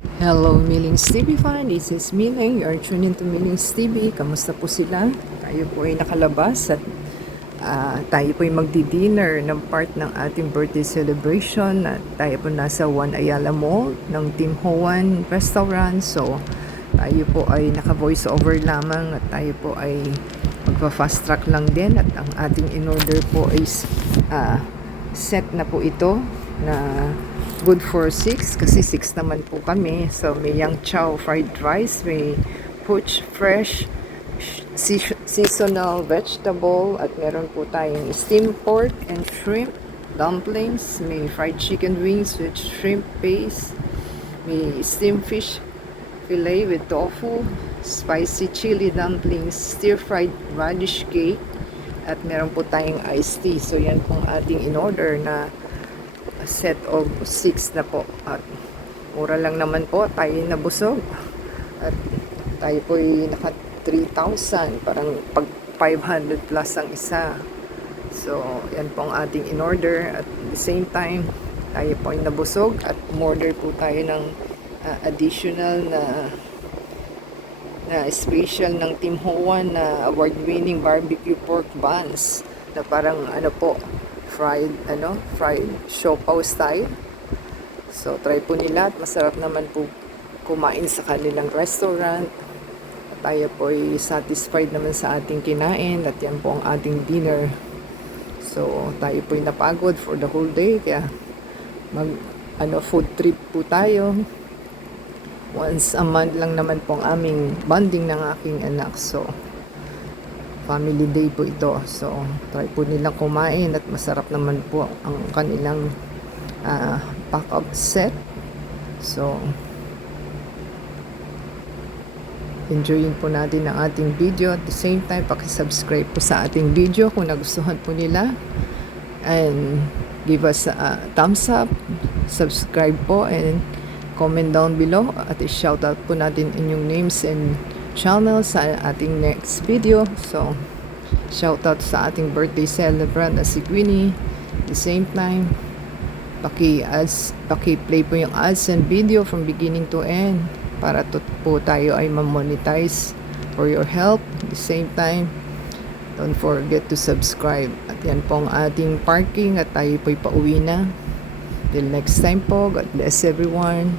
Hello, Millings TV fan. This is Miling. You are tuned into Millings TV. Kamusta po sila? Tayo po ay nakalabas at tayo po ay magdi-dinner ng part ng ating birthday celebration. At tayo po nasa One Ayala Mall ng Tim Hoan Restaurant. So, tayo po ay naka-voice over lamang at tayo po ay magpa-fast track lang din. At ang ating in-order po is set na po ito na good for 6 kasi 6 naman po kami. So may yang chow fried rice, may poached fresh seasonal vegetable, at meron po tayong steamed pork and shrimp dumplings, may fried chicken wings with shrimp paste, may steamed fish fillet with tofu, spicy chili dumplings, stir fried radish cake, at meron po tayong iced tea. So yan pong ating in order na set of 6 na po, at mura lang naman po, tayo nabusog at tayo po ay naka 3,000, parang pag 500 plus ang isa. So yan po ang ating in order, at the same time tayo po ay nabusog at umorder po tayo ng additional na special ng Tim Hoan na award-winning barbecue pork buns na parang fried siopaw style. So try po nila at masarap naman po kumain sa kanilang restaurant. At tayo po ay satisfied naman sa ating kinain, at yan po ang ating dinner. So tayo po ay napagod for the whole day, kaya food trip po tayo. Once a month lang naman po ang aming bonding ng aking anak. So family day po ito. So try po nilang kumain at masarap naman po ang kanilang pack-up set. So enjoyin po natin ang ating video. At the same time, paki-subscribe po sa ating video kung nagustuhan po nila, and give us a thumbs up, subscribe po, and comment down below, at i-shout out po natin inyong names and channel sa ating next video. So shout out sa ating birthday celebrant na si Queenie. At the same time, paki-play po yung ads and video from beginning to end para po tayo ay ma-monetize for your help. At the same time, don't forget to subscribe. At yan po ang ating parking, at tayo po'y pauwi na. Till next time po, God bless everyone.